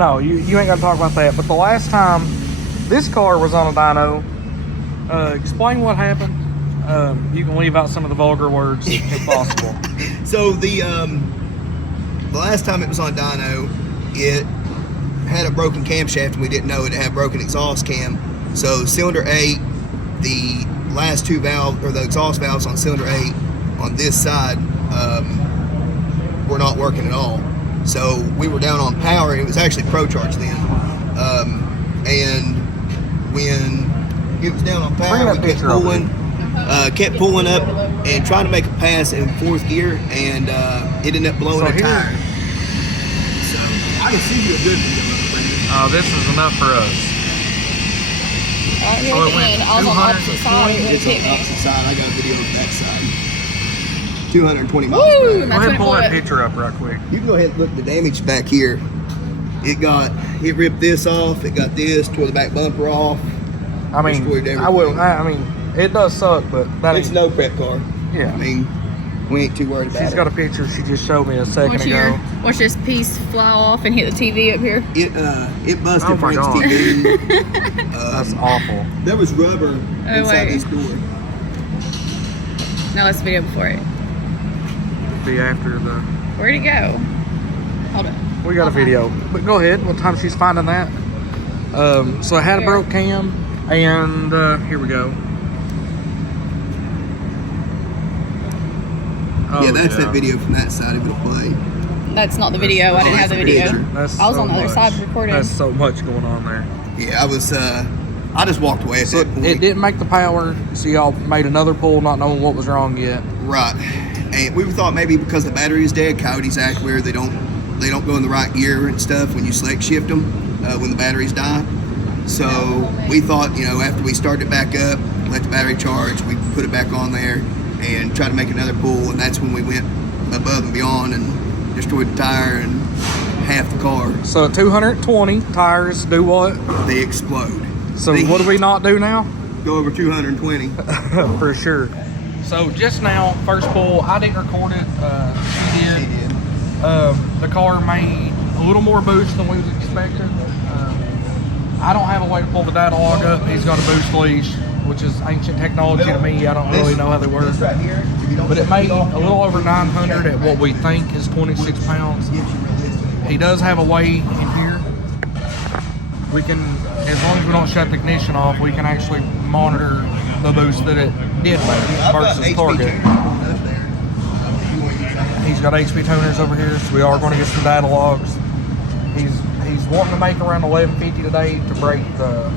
No, you ain't got to talk about that. But the last time this car was on a dyno, explain what happened. You can leave out some of the vulgar words if possible. So the last time it was on dyno, it had a broken camshaft and we didn't know it. It had a broken exhaust cam. So cylinder 8, the last two valves, or the exhaust valves on cylinder 8 on this side, were not working at all. So we were down on power, and it was actually ProCharge then. And when it was down on power, we kept pulling up and trying to make a pass in fourth gear, and it ended up blowing a tire. So I can see you a good video. This is enough for us. Here at the end, I was on the opposite side. It's on the opposite side. I got a video of that side. 220 miles Woo, per hour. Go ahead and pull that picture up right quick. You can go ahead and look at the damage back here. It ripped this off. It got this, tore the back bumper off. I mean, it does suck, but it's no prep car. Yeah. I mean, we ain't too worried about it. She's got a picture she just showed me a second ago. Watch this piece fly off and hit the TV up here. It busted Frank's TV. That's awful. There was rubber inside this door. Now let's video before it. Be after the. Where'd it go? Hold on. We got a video, but go ahead. What time she's finding that? So I had a broke cam, and here we go. Oh, yeah, that's that video from that side. It would play. That's not the video. I didn't have the video. I was on the other side recording. That's so much going on there. Yeah, I just walked away at that point. It didn't make the power, so y'all made another pull, not knowing what was wrong yet. Right. And we thought maybe because the battery is dead, Coyotes act where they don't go in the right gear and stuff when you select shift them when the batteries die. So we thought, after we started it back up, let the battery charge, we put it back on there and tried to make another pull, and that's when we went above and beyond and destroyed the tire and half the car. So at 220, tires do what? They explode. So what do we not do now? Go over 220. For sure. So just now, first pull, I didn't record it, she did. The car made a little more boost than we was expecting. I don't have a way to pull the data log up. He's got a boost leash, which is ancient technology to me. I don't really know how they work. But it made a little over 900 at what we think is 26 pounds. He does have a weigh in here. We can, as long as we don't shut the ignition off, we can actually monitor the boost that it did make versus target. He's got HP toners over here, so we are going to get some data logs. He's wanting to make around 1150 today to break the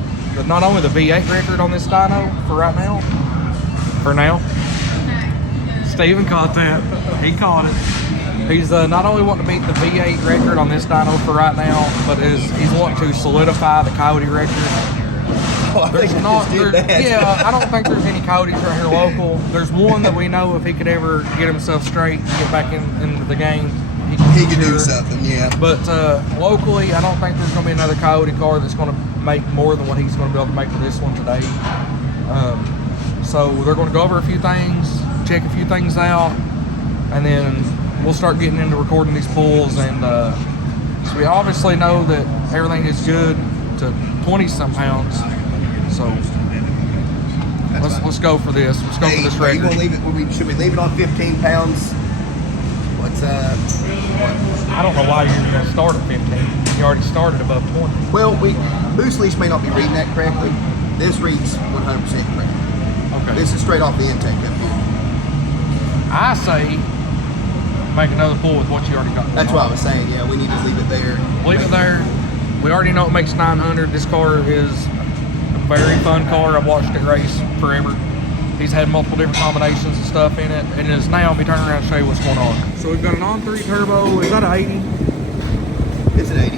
not only the V8 record on this dyno for now. Steven caught that. He caught it. He's not only wanting to beat the V8 record on this dyno for right now, but he's wanting to solidify the Coyote record. I don't think there's any Coyotes right here local. There's one that we know if he could ever get himself straight and get back into the game, he could do something, yeah. But locally, I don't think there's going to be another Coyote car that's going to make more than what he's going to be able to make for this one today. So they're going to go over a few things, check a few things out, and then we'll start getting into recording these pulls. And so we obviously know that everything is good to 20-some pounds. So let's go for this. Let's go for this record. You gonna leave it? Should we leave it on 15 pounds? I don't know why you're going to start at 15. You already started above 20. Well, boost leash may not be reading that correctly. This reads 100% correct. Okay. This is straight off the intake up here. I say make another pull with what you already got. That's what I was saying. Yeah, we need to leave it there. Leave it there. We already know it makes 900. This car is a very fun car. I've watched it race forever. He's had multiple different combinations and stuff in it, and it is now. I'll be turning around and show you what's going on. So we've got an on-3 turbo. Is that an 80? It's an 80.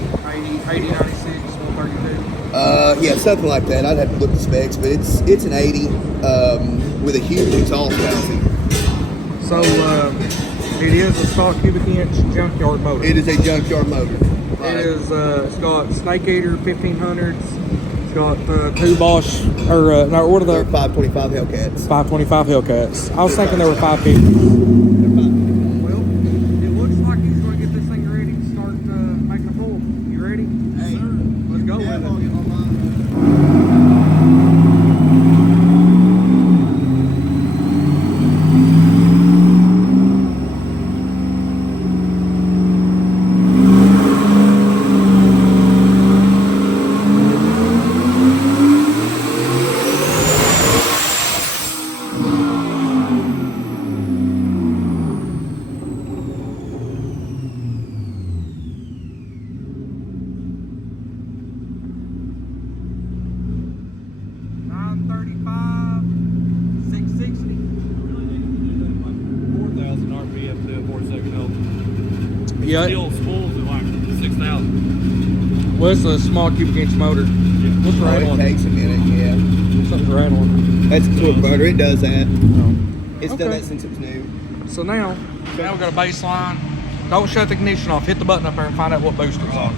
80, 96, 132. Yeah, something like that. I'd have to look at the specs, but it's an 80 with a huge exhaust housing. So it is a stock cubic inch junkyard motor. It is a junkyard motor. Right. It is. It's got Snake Eater 1500s. Got two Bosch, or no, what are the 525 Hellcats? 525 Hellcats. I was thinking they were 550s. Well, it looks like he's going to get this thing ready to start making a pull. You ready? Yeah. Still full to like 6,000. Well, it's a small cubic inch motor. What's Oh, rattling? it takes a minute, yeah. Something's rattling. That's a torque motor. It does that. Oh. It's Okay. done that since it was new. So now we got a baseline. Don't shut the ignition off. Hit the button up there and find out what booster it's on.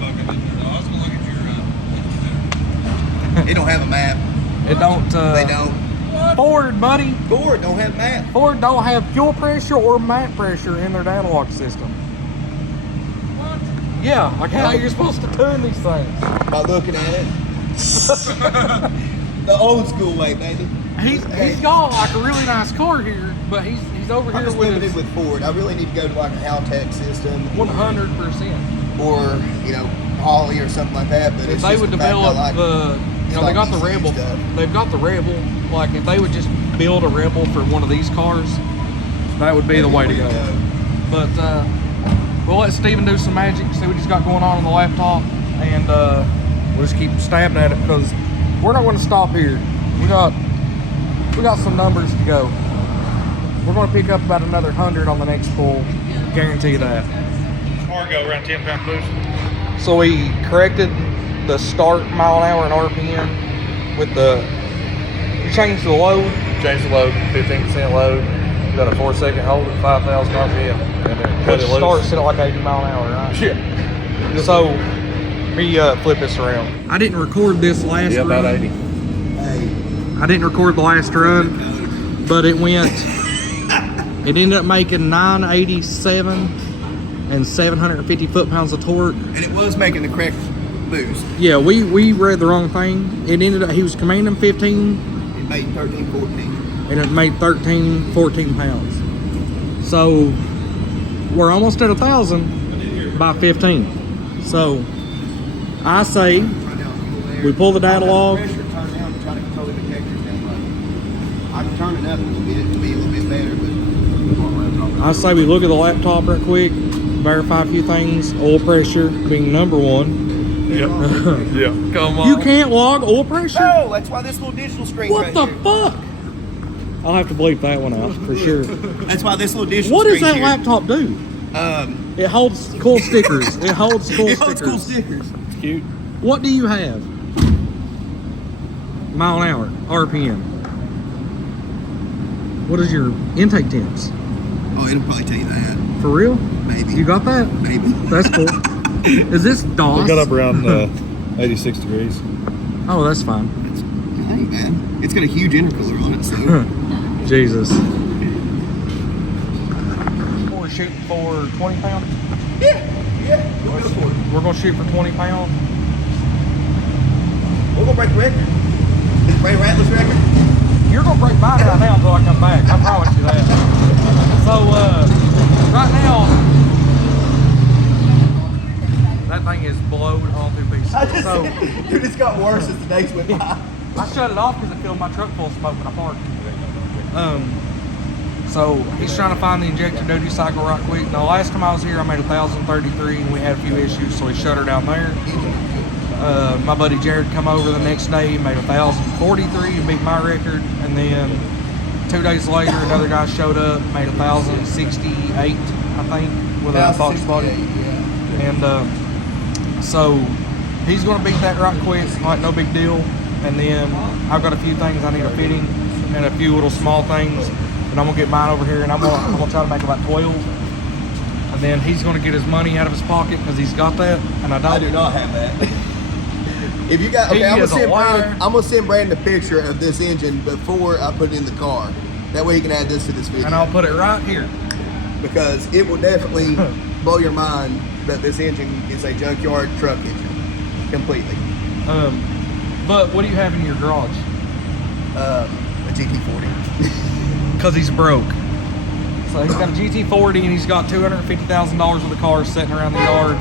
It don't have a map. It don't. They don't. Ford, buddy. Ford don't have a map. Ford don't have fuel pressure or mat pressure in their data lock system. What? Yeah, like how you're supposed to tune these things. By looking at it. The old school way, baby. He's got like a really nice car here, but he's over I'm here just with limited his with Ford. I really need to go to like a Haltech system. 100%. Or, you know, Holly or something like that. But If it's they just would the fact develop I like they got the stock Rebel. stuff. They've got the Rebel. Like if they would just build a Rebel for one of these cars, that would be the way to go. But we'll let Steven do some magic, see what he's got going on the laptop, and we'll just keep stabbing at it because we're not going to stop here. We got some numbers to go. We're going to pick up about another 100 on the next pull. Guarantee you that. Cargo around 10 pound boost. So we corrected the start mile an hour and RPM with the. You changed the load. Change the load, 15% load. Got a 4-second hold at 5,000 RPM. And then But cut it the start loose. set at like 80 mile an hour, right? Yeah. So we flip this around. I didn't record this last Yeah, about run. 80. Hey, I didn't record the last run, but it went. It ended up making 987 and 750 foot-pounds of torque. and it was making the correct boost. Yeah, we read the wrong thing. It ended up, he was commanding 15 It made 13, 14. and it made 13, 14 pounds. So we're almost at 1,000 by 15. So I say we pull the data log. Pressure turn down to try to control the detectors down low. I can turn it up a little bit to be a little bit better, but I say we look at the laptop real quick, verify a few things. Oil pressure being number one. Yep. Yeah. Come on. You can't log oil pressure? no, that's why this little digital screen What right the here. fuck? I'll have to bleep that one out for sure. That's why this little digital What does screen's that here. laptop do? Um, It holds cool stickers. It holds cool it stickers. holds cool stickers. It's cute. What do you have? Mile an hour, RPM. What is your intake temps? Oh, it'll probably tell you that. For real? Maybe. You got that? Maybe. That's cool. Is this DOS? We got up around 86 degrees. Oh, that's fine. Hey, man. It's got a huge intercooler on it, so. Jesus. We're shooting for 20 pounds. yeah, we'll go for it. We're gonna shoot for 20 pounds. We're gonna break the record. This Ray Rattler's record. You're gonna break mine right now until I come back. I promise you that. So right now, that thing is blowed all through pieces. So Dude, it's got worse as the days went by. I shut it off because it filled my truck full of smoke when I parked. So he's trying to find the injector duty cycle right quick. Now last time I was here, I made 1,033 and we had a few issues, so he shut her down there. My buddy Jared come over the next day, made 1,043 and beat my record, and then 2 days later another guy showed up, made 1,068 I think with a box body. And so he's going to beat that right quick, like no big deal. And then I've got a few things I need a fitting and a few little small things, and I'm gonna get mine over here, and I'm gonna try to make about 12. And then he's gonna get his money out of his pocket because he's got that, and I don't. I do not have that. If you got, okay, He I'm is a liar. gonna send Brandon a picture of this engine before I put it in the car. That way he can add this to this video. And I'll put it right here. Because it will definitely blow your mind that this engine is a junkyard truck engine, completely. But what do you have in your garage? A GT40. Because he's broke. So he's got a GT40 and he's got $250,000 worth of cars sitting around the yard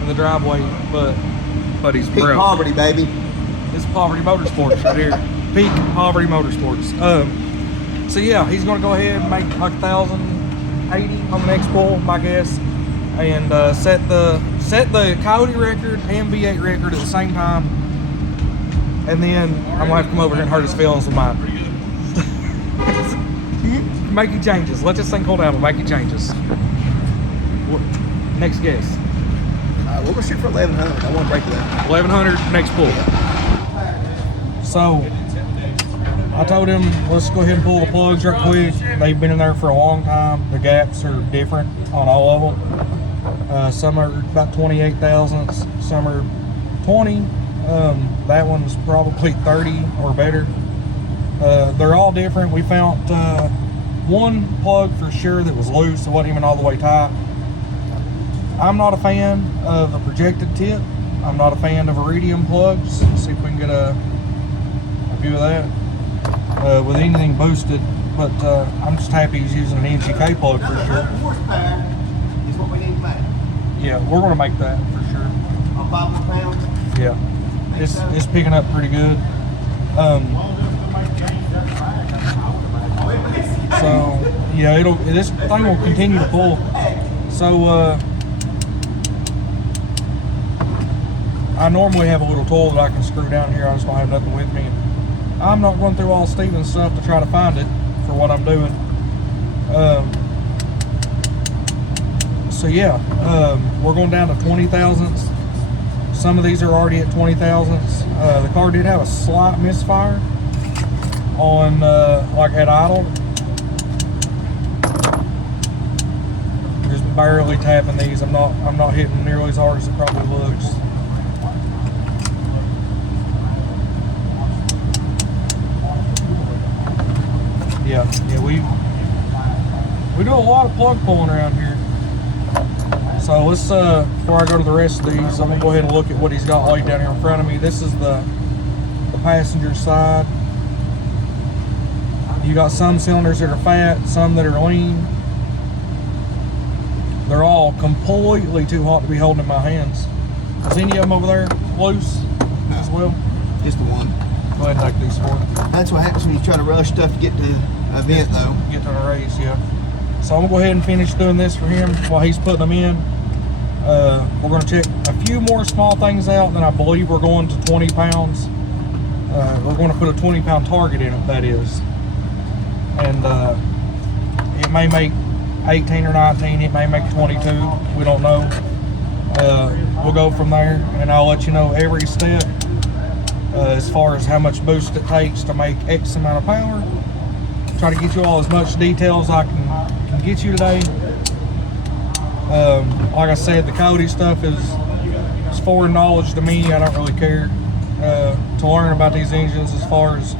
in the driveway, but he's Peak broke. poverty, baby. This is Poverty Motorsports right here. Peak Poverty Motorsports. So yeah, he's gonna go ahead and make like 1,080 on the next pull, my guess, and set the Coyote record and V8 record at the same time. And then I'm gonna have to come over here and hurt his feelings with mine. Making changes. Let this thing cool down. We're making changes. Next guess. We're gonna shoot for 1100. I want to break that. 1100 next pull. So I told him, let's go ahead and pull the plugs real quick. They've been in there for a long time. The gaps are different on all of them. Some are about 28 thousandths, some are 20. That one's probably 30 or better. They're all different. We found one plug for sure that was loose. It wasn't even all the way tight. I'm not a fan of a projected tip. I'm not a fan of iridium plugs. Let's see if we can get a view of that. With anything boosted, but I'm just happy he's using an NGK plug for sure. Horsepower is what we need to make. Yeah, we're gonna make that for sure. On 500 pounds? Yeah, it's picking up pretty good. So yeah, this thing will continue to pull. So I normally have a little tool that I can screw down here. I just don't have nothing with me. I'm not going through all Steven's stuff to try to find it for what I'm doing. So yeah, we're going down to 20 thousandths. Some of these are already at 20 thousandths. The car did have a slight misfire on like at idle. Just barely tapping these. I'm not hitting nearly as hard as it probably looks. Yeah, we do a lot of plug pulling around here. So let's, before I go to the rest of these, I'm gonna go ahead and look at what he's got laid down here in front of me. This is the passenger side. You got some cylinders that are fat, some that are lean. They're all completely too hot to be holding in my hands. Is any of them over there loose as well? Just the one. Go ahead and take these for me. That's what happens when you try to rush stuff to get to the event, though. Get to the race, yeah. So I'm gonna go ahead and finish doing this for him while he's putting them in. We're gonna check a few more small things out, then I believe we're going to 20 pounds. We're gonna put a 20-pound target in it, that is. And it may make 18 or 19, it may make 22, we don't know. We'll go from there, and I'll let you know every step as far as how much boost it takes to make X amount of power. Try to get you all as much detail as I can get you today. Like I said, the Coyote stuff is foreign knowledge to me. I don't really care to learn about these engines as far as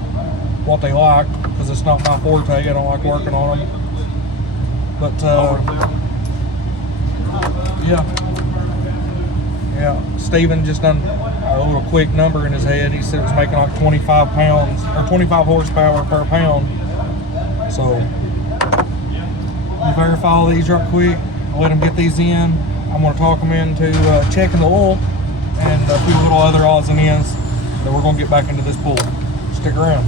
what they like, because it's not my forte. I don't like working on them. But yeah, Steven just done a little quick number in his head. He said it was making like 25 pounds or 25 horsepower per pound. So we'll verify all these real quick. I'll let him get these in. I'm going to talk him into checking the oil and a few little other odds and ends. Then we're going to get back into this pool. Stick around.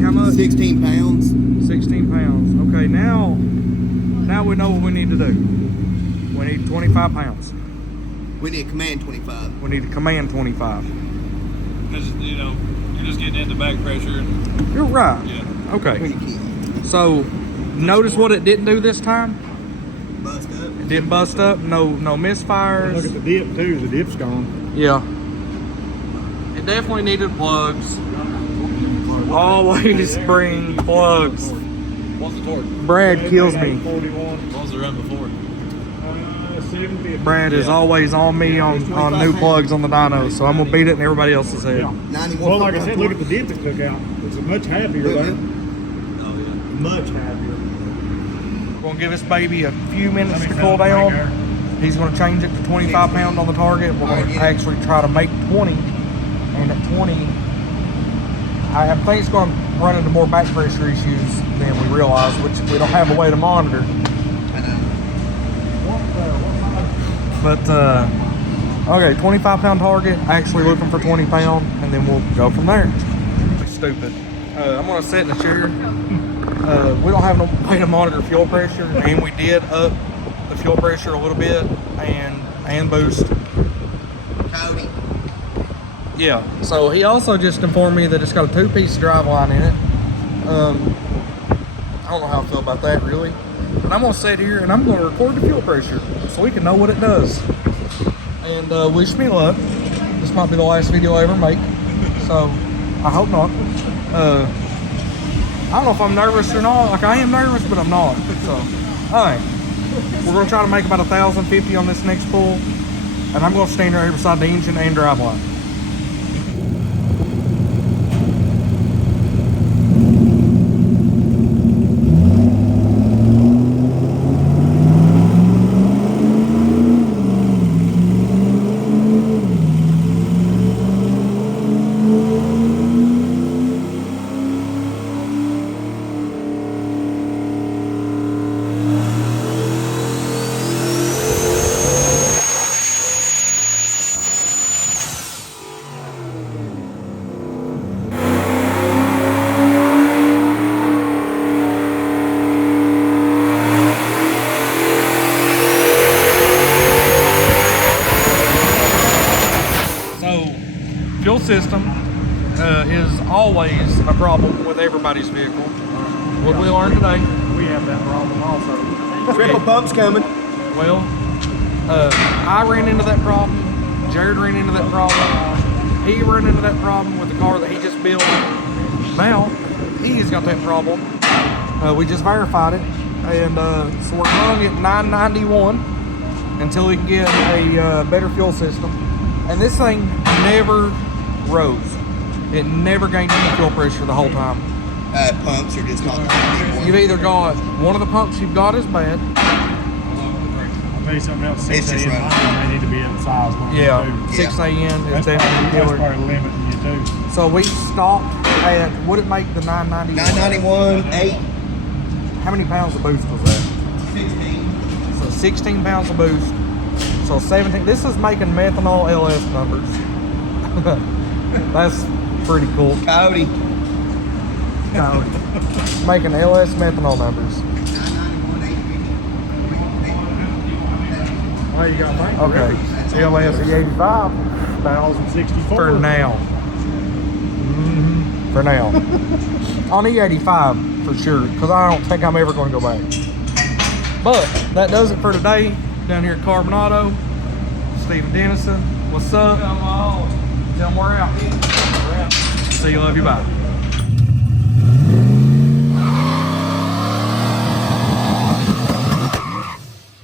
How much? 16 pounds. 16 pounds. Okay, now we know what we need to do. We need 25 pounds. We need to command 25. We need to command 25. Because, you know, you're just getting into back pressure. You're right. Yeah. Okay. So, notice what it didn't do this time? Bust up. It didn't bust up. No misfires. Look at the dip too. The dip's gone. Yeah. It definitely needed plugs. Always bring plugs. What's the torque? Brad kills me. 41. What was the run before? 750. Brad is always on me on new plugs on the dyno, so I'm gonna beat it in everybody else's head. 91. Well, like I said, look at the dip it took out. It's much happier there. Oh, yeah. Much happier. We're gonna give this baby a few minutes to cool down. He's gonna change it to 25 pound on the target. We're gonna actually try to make 20, and at 20, I think it's going to run into more back pressure issues than we realize, which we don't have a way to monitor. I know. But, okay, 25-pound target, actually looking for 20 pound, and then we'll go from there. Stupid. I'm gonna sit in the chair. We don't have no way to monitor fuel pressure, and we did up the fuel pressure a little bit and boost. Coyote. Yeah, so he also just informed me that it's got a 2-piece drive line in it. I don't know how I feel about that really. But I'm gonna sit here and I'm gonna record the fuel pressure so we can know what it does. And wish me luck. This might be the last video I ever make, so I hope not. I don't know if I'm nervous or not. Like, I am nervous, but I'm not. So, alright. We're gonna try to make about 1,050 on this next pull. And I'm gonna stand right here beside the engine and drive line. Fuel system is always a problem with everybody's vehicle. What we learned today. We have that problem also. Triple pumps coming. Well, I ran into that problem. Jared ran into that problem. He ran into that problem with the car that he just built. Now, he's got that problem. We just verified it. And so we're running at 991 until we can get a better fuel system. And this thing never rose. It never gained any fuel pressure the whole time. Pumps are just not You've either got one of the pumps you've got is bad. I'll tell you something else. It's 6 just a.m. running. They need to be at the size limit. Yeah, too. 6 a.m. is That's definitely part killer. of the limit you do. So we stopped at, would it make the 991? 991, 8, How many pounds of boost was that? 16. So 16 pounds of boost. So 17. This is making methanol LS numbers. That's pretty cool. Coyote. Making LS methanol numbers. 991, 850. Well, you got to think. Okay. LS 85 1,064. for now. For now. On E85 for sure, because I don't think I'm ever going to go back. But that does it for today down here at Carbonado. Stephen Dennison, what's up? Come on. Tell them we're out. See you, love you, bye.